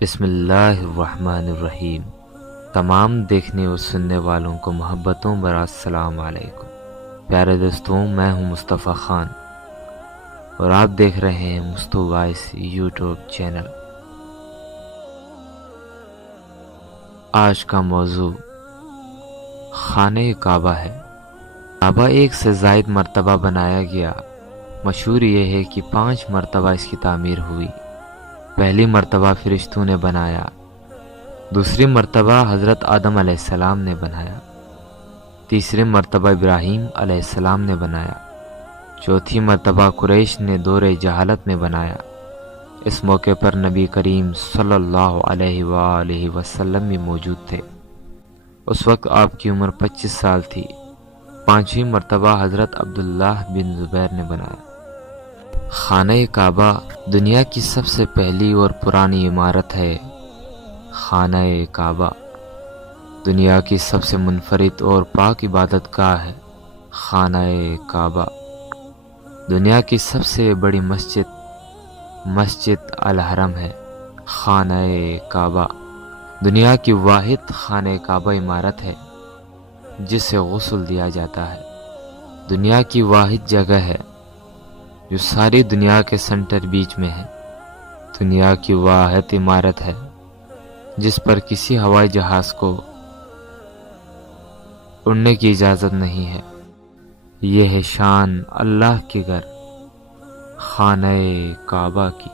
بسم اللہ الرحمن الرحیم۔ تمام دیکھنے اور سننے والوں کو محبتوں برا السلام علیکم۔ پیارے دوستوں، میں ہوں مصطفیٰ خان اور آپ دیکھ رہے ہیں مستو وائس یوٹیوب چینل۔ آج کا موضوع خانہ کعبہ ہے۔ کعبہ ایک سے زائد مرتبہ بنایا گیا۔ مشہور یہ ہے کہ 5 مرتبہ اس کی تعمیر ہوئی۔ پہلی مرتبہ فرشتوں نے بنایا، دوسری مرتبہ حضرت آدم علیہ السلام نے بنایا، تیسری مرتبہ ابراہیم علیہ السلام نے بنایا، چوتھی مرتبہ قریش نے دور جہالت میں بنایا۔ اس موقع پر نبی کریم صلی اللہ علیہ وآلہ وسلم بھی موجود تھے۔ اس وقت آپ کی عمر 25 سال تھی۔ 5ویں مرتبہ حضرت عبداللہ بن زبیر نے بنایا۔ خانہ کعبہ دنیا کی سب سے پہلی اور پرانی عمارت ہے۔ خانہ کعبہ دنیا کی سب سے منفرد اور پاک عبادت گاہ ہے۔ خانہ کعبہ دنیا کی سب سے بڑی مسجد الحرم ہے۔ خانہ کعبہ دنیا کی واحد خانہ کعبہ عمارت ہے جسے غسل دیا جاتا ہے۔ دنیا کی واحد جگہ ہے جو ساری دنیا کے سینٹر بیچ میں ہے۔ دنیا کی واحد عمارت ہے جس پر کسی ہوائی جہاز کو اڑنے کی اجازت نہیں ہے۔ یہ ہے شان اللہ کے گھر خانہ کعبہ کی۔